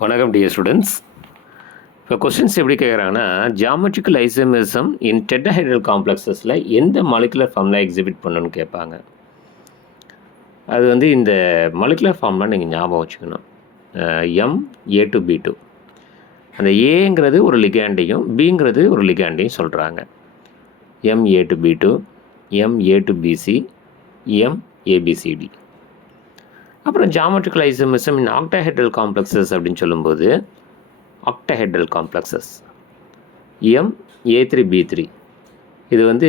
வணக்கம் dear students. இப்போ questions எப்படி கேட்குறாங்கன்னா, ஜியாமெட்ரிக்கல் ஐசோமெரிசம் இன் டெட்ராஹெட்ரல் காம்ப்ளெக்ஸஸில் எந்த மாலிகுலர் ஃபார்முலா எக்ஸிபிட் பண்ணணும்னு கேட்பாங்க. அது வந்து இந்த மாலிகுலர் ஃபார்முலா நீங்கள் ஞாபகம் வச்சுக்கணும். MA2B2. அந்த ஏங்கிறது ஒரு லிகாண்டையும் பிங்கிறது ஒரு லிகாண்டையும் சொல்கிறாங்க. MA2B2, MA2BC, MABCD. அப்புறம் ஜியாமெட்ரிக்கல் ஐசோமெரிசம் இன் ஆக்டாஹெட்ரல் காம்ப்ளெக்ஸஸ் அப்படின்னு சொல்லும்போது ஆக்டாஹெட்ரல் காம்ப்ளெக்ஸஸ் MA3B3. இது வந்து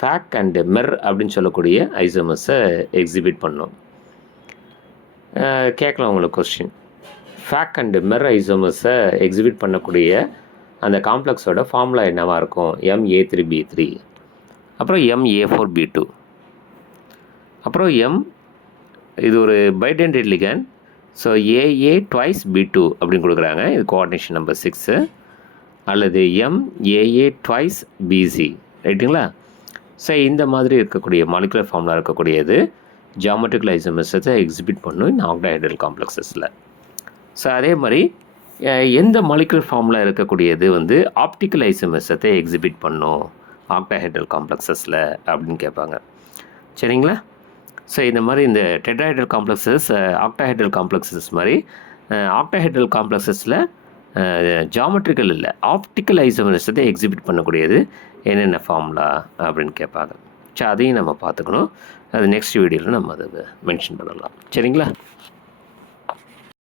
ஃபேக் அண்ட் மெர் அப்படின்னு சொல்லக்கூடிய ஐசோமர்ஸை எக்ஸிபிட் பண்ணும். கேட்கலாம் உங்களுக்கு கொஸ்டின். ஃபேக் அண்ட் மெர் ஐசோமர்ஸை எக்ஸிபிட் பண்ணக்கூடிய அந்த காம்ப்ளெக்ஸோட ஃபார்முலா என்னவாக இருக்கும்? MA3B3, அப்புறம் MA4B2, அப்புறம் இது ஒரு bidentate ligand. So AA twice B2 அப்படின்னு கொடுக்குறாங்க. இது கோஆர்டினேஷன் நம்பர் 6. அல்லது MAA twice BC, ரைட்டுங்களா? ஸோ இந்த மாதிரி இருக்கக்கூடிய மாலிகுலர் ஃபார்முலா இருக்கக்கூடியது ஜியாமெட்ரிக்கல் ஐசோமெரிசத்தை எக்ஸிபிட் பண்ணும் இந்த ஆக்டாஹெட்ரல் காம்ப்ளெக்ஸஸில். ஸோ அதே மாதிரி எந்த மாலிகுலர் ஃபார்முலா இருக்கக்கூடியது வந்து ஆப்டிக்கல் ஐசோமெரிசத்தை எக்ஸிபிட் பண்ணும் ஆக்டாஹெட்ரல் காம்ப்ளெக்ஸஸில் அப்படின்னு கேட்பாங்க. சரிங்களா? ஸோ இந்த மாதிரி இந்த டெட்ராஹெட்ரல் காம்ப்ளெக்ஸஸ், ஆக்டாஹெட்ரல் காம்ப்ளெக்ஸஸ் மாதிரி ஆக்டாஹெட்ரல் காம்ப்ளெக்ஸஸில் ஜியாமெட்ரிக்கல் இல்லை, ஆப்டிக்கல் ஐசோமெரிசத்தை எக்ஸிபிட் பண்ணக்கூடியது என்னென்ன ஃபார்முலா அப்படின்னு கேட்பாங்க. ஸோ அதையும் நம்ம பார்த்துக்கணும். அது நெக்ஸ்ட் வீடியோவில் நம்ம அதை மென்ஷன் பண்ணலாம். சரிங்களா?